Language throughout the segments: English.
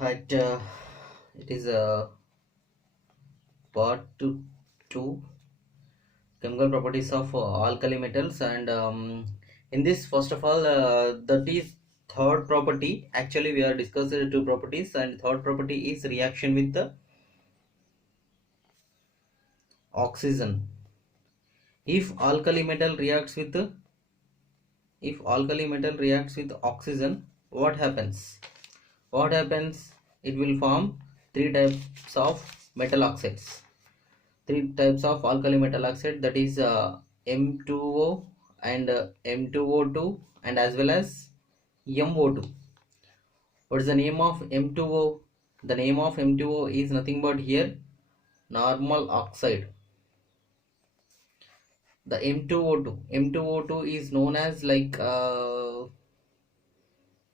Right, it is part two, chemical properties of alkali metals, and in this, first of all, that is third property. Actually, we are discussing two properties, and third property is reaction with the oxygen. If alkali metal reacts with if alkali metal reacts with oxygen, what happens? What happens? It will form three types of metal oxides. Three types of alkali metal oxide, that is M2O and M2O2 and as well as MO2. What is the name of M2O? The name of M2O is nothing but here normal oxide. The M2O2 is known as like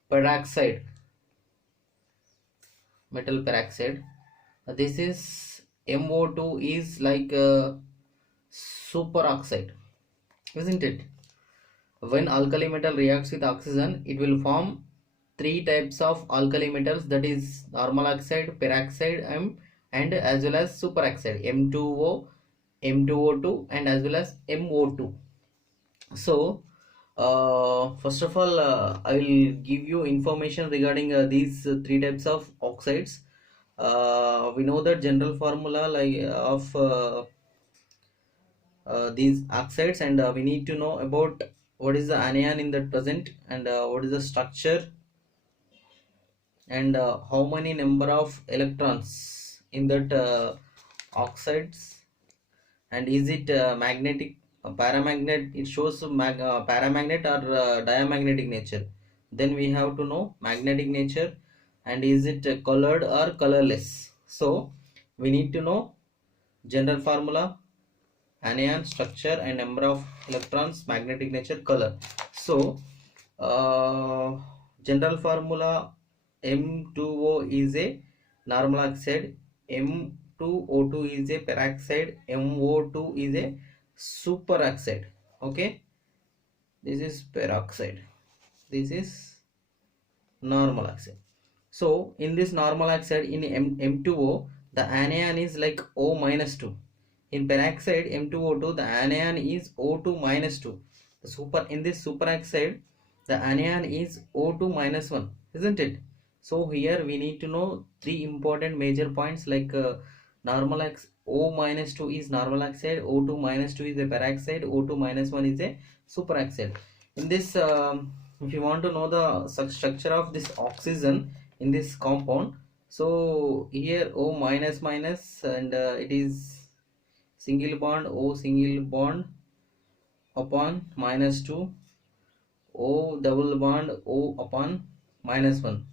peroxide, metal peroxide. This is MO2 is like superoxide, isn't it? When alkali metal reacts with oxygen, it will form three types of alkali metals, that is normal oxide, peroxide, and as well as superoxide, M2O, M2O2 and as well as MO2. So first of all, I will give you information regarding these three types of oxides. We know that general formula like of these oxides, and we need to know about what is the anion in that present, and what is the structure, and how many number of electrons in that oxides, and is it magnetic, paramagnet, it shows paramagnet or diamagnetic nature. Then we have to know magnetic nature, and is it colored or colorless. So we need to know general formula, anion, structure and number of electrons, magnetic nature, color. So general formula, M2O is a normal oxide, M2O2 is a peroxide, MO2 is a superoxide. Okay, this is peroxide, this is normal oxide. So in this normal oxide, in M2O, the anion is like O minus 2. In peroxide M2O2, the anion is O2 minus 2. In this superoxide, the anion is O2 minus 1, isn't it? So here we need to know three important major points, like normal O minus 2 is normal oxide, O2 minus 2 is a peroxide, O2 minus 1 is a superoxide. In this, if you want to know the structure of this oxygen in this compound, so here O minus minus, and it is single bond, O single bond upon minus 2, O double bond, O upon minus 1.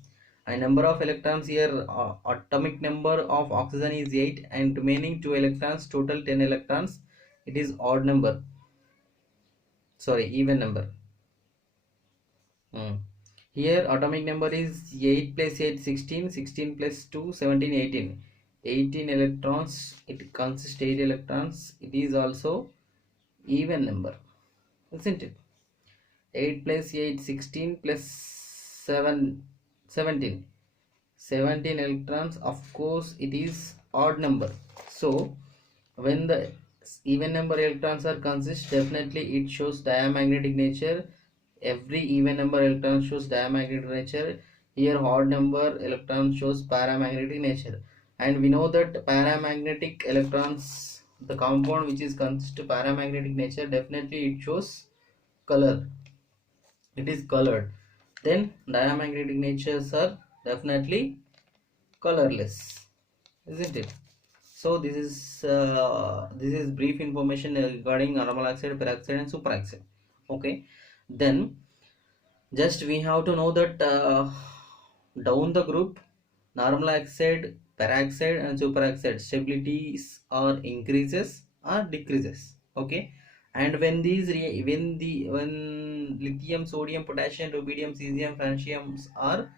And number of electrons here, atomic number of oxygen is 8, and remaining 2 electrons, total 10 electrons. It is odd number, sorry, even number. Here atomic number is 8 plus 8 16, 16 plus 2 17, 18. 18 electrons, it consists 8 electrons. It is also even number, isn't it? 8 plus 8 16 plus 7 17. 17 electrons, of course it is odd number. So when the even number electrons are consist, definitely it shows diamagnetic nature. Every even number electron shows diamagnetic nature. Here odd number electron shows paramagnetic nature. And we know that paramagnetic electrons, the compound which is consist of paramagnetic nature, definitely it shows color, it is colored. Then diamagnetic natures are definitely colorless, isn't it? So this is brief information regarding normal oxide, peroxide and superoxide. Okay, then just we have to know that down the group, normal oxide, peroxide and superoxide stabilities are increases or decreases. Okay, and when when lithium, sodium, potassium, rubidium, cesium, francium are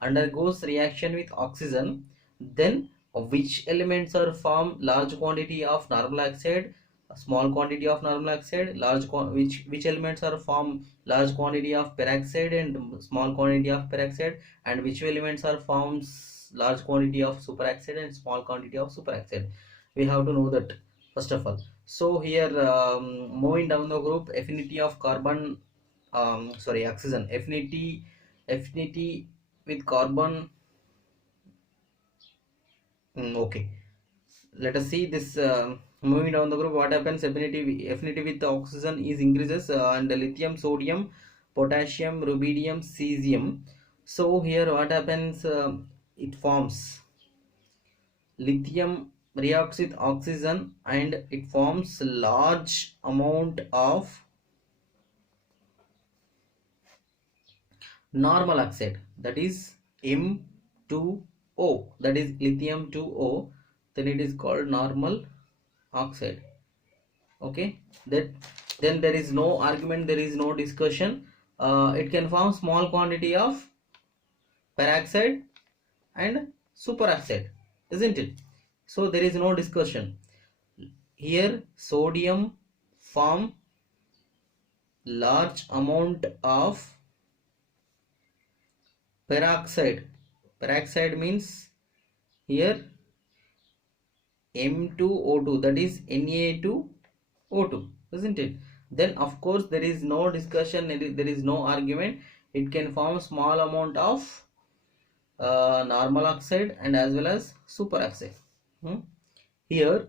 undergoes reaction with oxygen, then which elements are form large quantity of normal oxide, a small quantity of normal oxide, which elements are form large quantity of peroxide and small quantity of peroxide, and which elements are forms large quantity of superoxide and small quantity of superoxide. We have to know that first of all. So here, moving down the group, affinity of carbon, oxygen, affinity with carbon. Okay, let us see this. Moving down the group, what happens? Affinity with the oxygen is increases, and the lithium, sodium, potassium, rubidium, cesium. So here what happens? It forms lithium reacts with oxygen and it forms large amount of normal oxide, that is M2O, that is lithium 2O, then it is called normal oxide. Okay, that then there is no argument, there is no discussion. It can form small quantity of peroxide and superoxide, isn't it? So there is no discussion here. Sodium form large amount of peroxide. Peroxide means here M2O2, that is Na2O2, isn't it? Then of course there is no discussion, there is no argument. It can form small amount of normal oxide and as well as superoxide. Here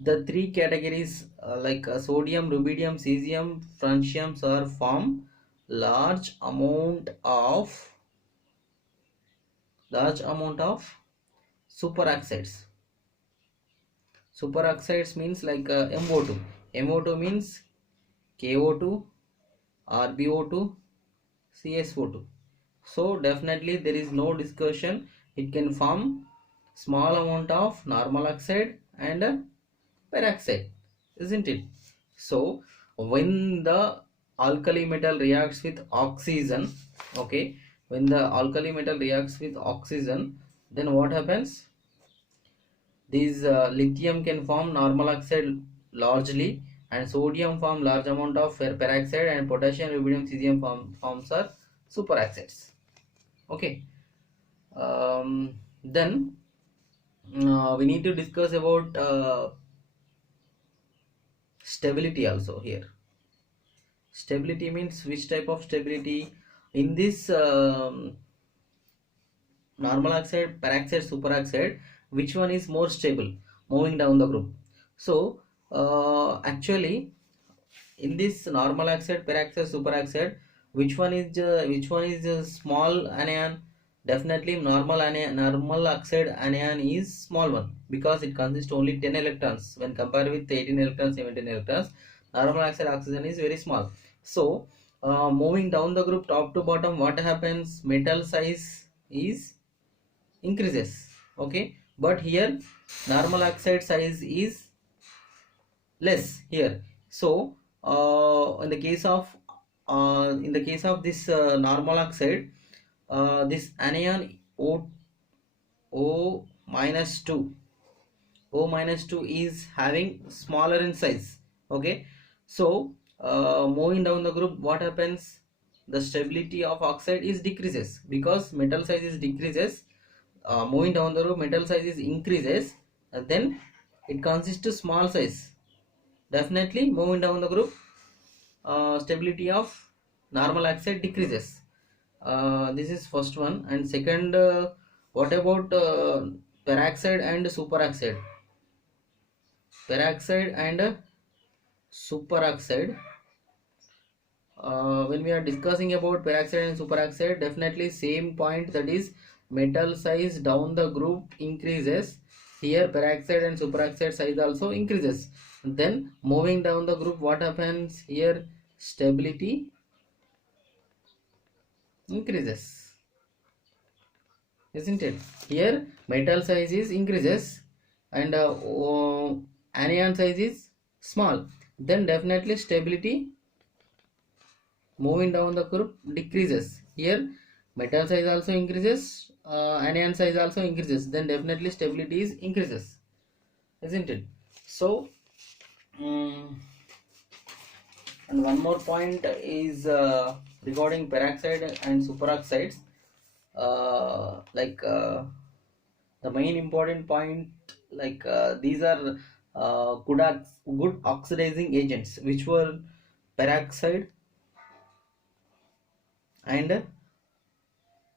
the three categories, sodium, rubidium, cesium, francium are form large amount of superoxides. Superoxides means like MO2. MO2 means KO2, RbO2, CSO2. So definitely there is no discussion. It can form small amount of normal oxide and peroxide, isn't it? So when the alkali metal reacts with oxygen, okay, when the alkali metal reacts with oxygen, then what happens? These lithium can form normal oxide largely, and sodium form large amount of peroxide, and potassium, rubidium, cesium forms are superoxides. Okay. Then we need to discuss about stability also here. Stability means which type of stability in this normal oxide, peroxide, superoxide, which one is more stable moving down the group? So actually in this normal oxide, peroxide, superoxide, which one is a small anion? Definitely normal oxide anion is small one, because it consists only 10 electrons when compared with 18 electrons, 17 electrons. Normal oxide oxygen is very small. So moving down the group top to bottom, what happens? Metal size is increases. Okay, but here normal oxide size is less here. So in the case of this normal oxide, this anion O minus 2 is having smaller in size. Okay, so moving down the group, what happens? The stability of oxide is decreases, because metal size is decreases. Moving down the group, metal size is increases, and then it consists to small size. Definitely moving down the group, stability of normal oxide decreases. This is first one. And second, what about peroxide and superoxide? Peroxide and superoxide, when we are discussing about peroxide and superoxide, definitely same point, that is metal size down the group increases. Here peroxide and superoxide size also increases. Then moving down the group, what happens here? Stability increases, isn't it? Here metal size is increases and anion size is small, then definitely stability moving down the group decreases. Here metal size also increases, anion size also increases, then definitely stability is increases, isn't it? So and one more point is regarding peroxide and superoxides, like The main important point, like these are good oxidizing agents, which were peroxide and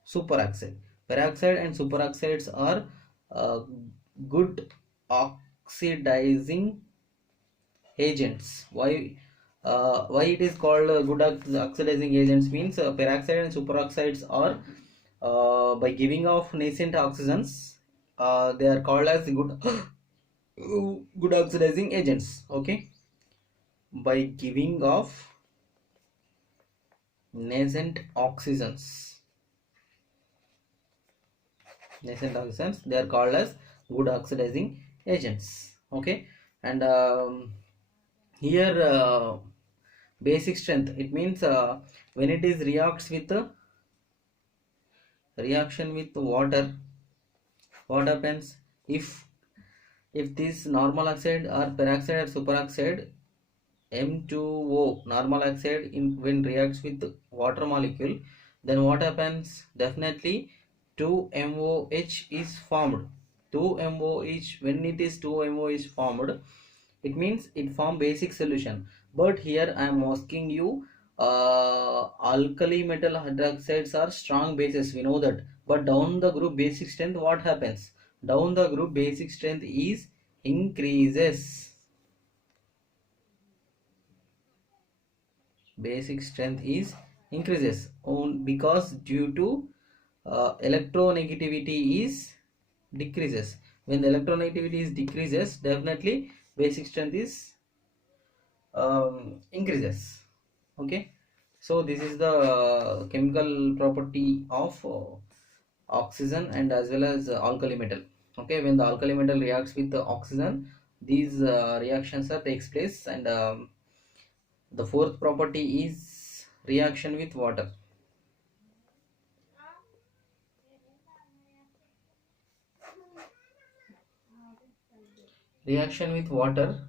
superoxide. Peroxide and superoxides are uh, good oxidizing agents. Why it is called good oxidizing agents means peroxide and superoxides are by giving off nascent oxygens, they are called as good good oxidizing agents. Okay, by giving off nascent oxygens, they are called as good oxidizing agents. Okay, and here basic strength, it means when it is reacts with reaction with water, what happens if this normal oxide or peroxide or superoxide M2O normal oxide when reacts with water molecule, then what happens? Definitely 2MOH is formed. 2MOH, when it is 2MOH is formed, it means it form basic solution. But here I am asking you, alkali metal hydroxides are strong bases, we know that. But down the group basic strength, what happens? Down the group basic strength is increases. Basic strength is increases on because due to electronegativity is decreases. When the electronegativity is decreases, definitely basic strength is increases. Okay, so this is the chemical property of oxygen and as well as alkali metal. Okay, when the alkali metal reacts with the oxygen, these reactions are takes place, and the fourth property is reaction with water. Reaction with water.